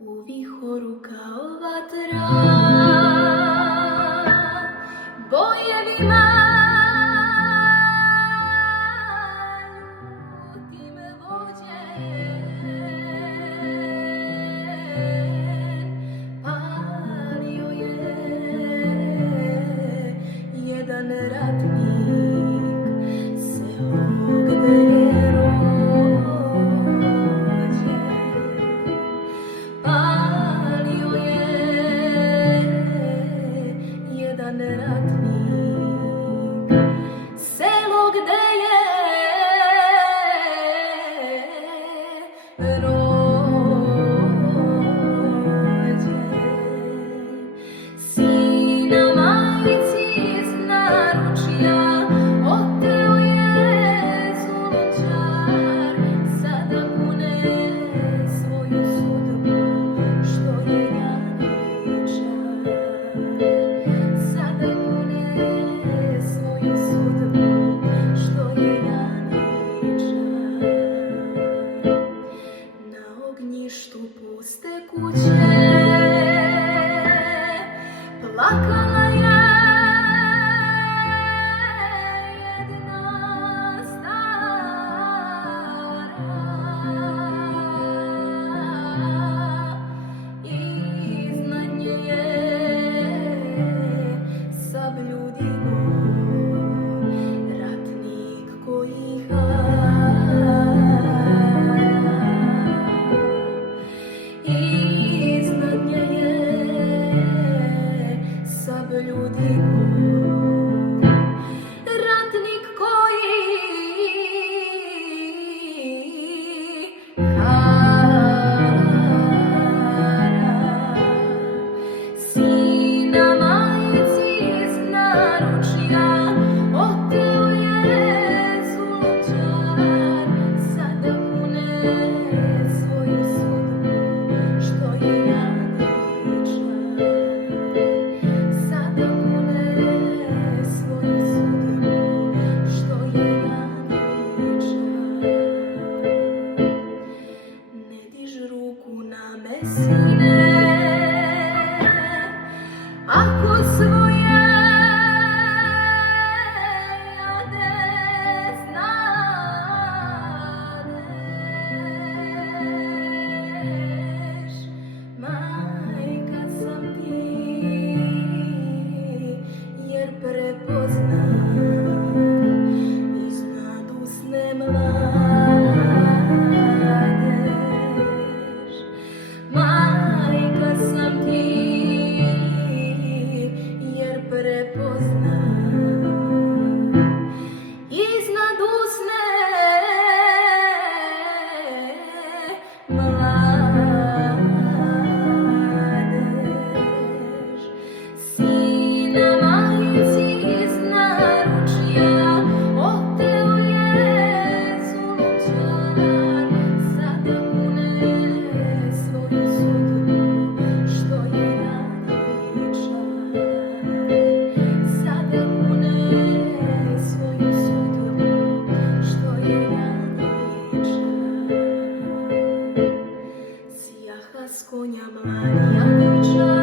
U vihoru kao vatra, bojevima ljutim vođen, palio je jedan ratnik selog gde je rođen. Palio je jedan ratnik selo gde je rođen. Sina majci iz naručja oteo je zulumčar, sada kune svoju sudbu što je janjičar. Sada kune svoju sudbu što je janjičar. Na ognjištu puste kuće plakala je jedna stara, iznad nje je sablju digo ratnik koji hara. Iznad nje je sablju digo ratnik koji hara. Sina majci iz naručja oteo je zulumčar, sada kune svoju sudbu što je janjičar. Sada kune svoju sudbu što je janjičar. Ne diž ruku na mesine ako svoje jade znadeš. Majka sam ti jer prepoznam iznad usne mladeš. Majka sam ti jer prepoznam iznad usne mladeš. Sina majci iz naručja oteo je zulumčar, sada kune svoju sudbu što je janjičar. Sada kune svoju sudbu što je janjičar. Sjaha s konja mlad janjičar,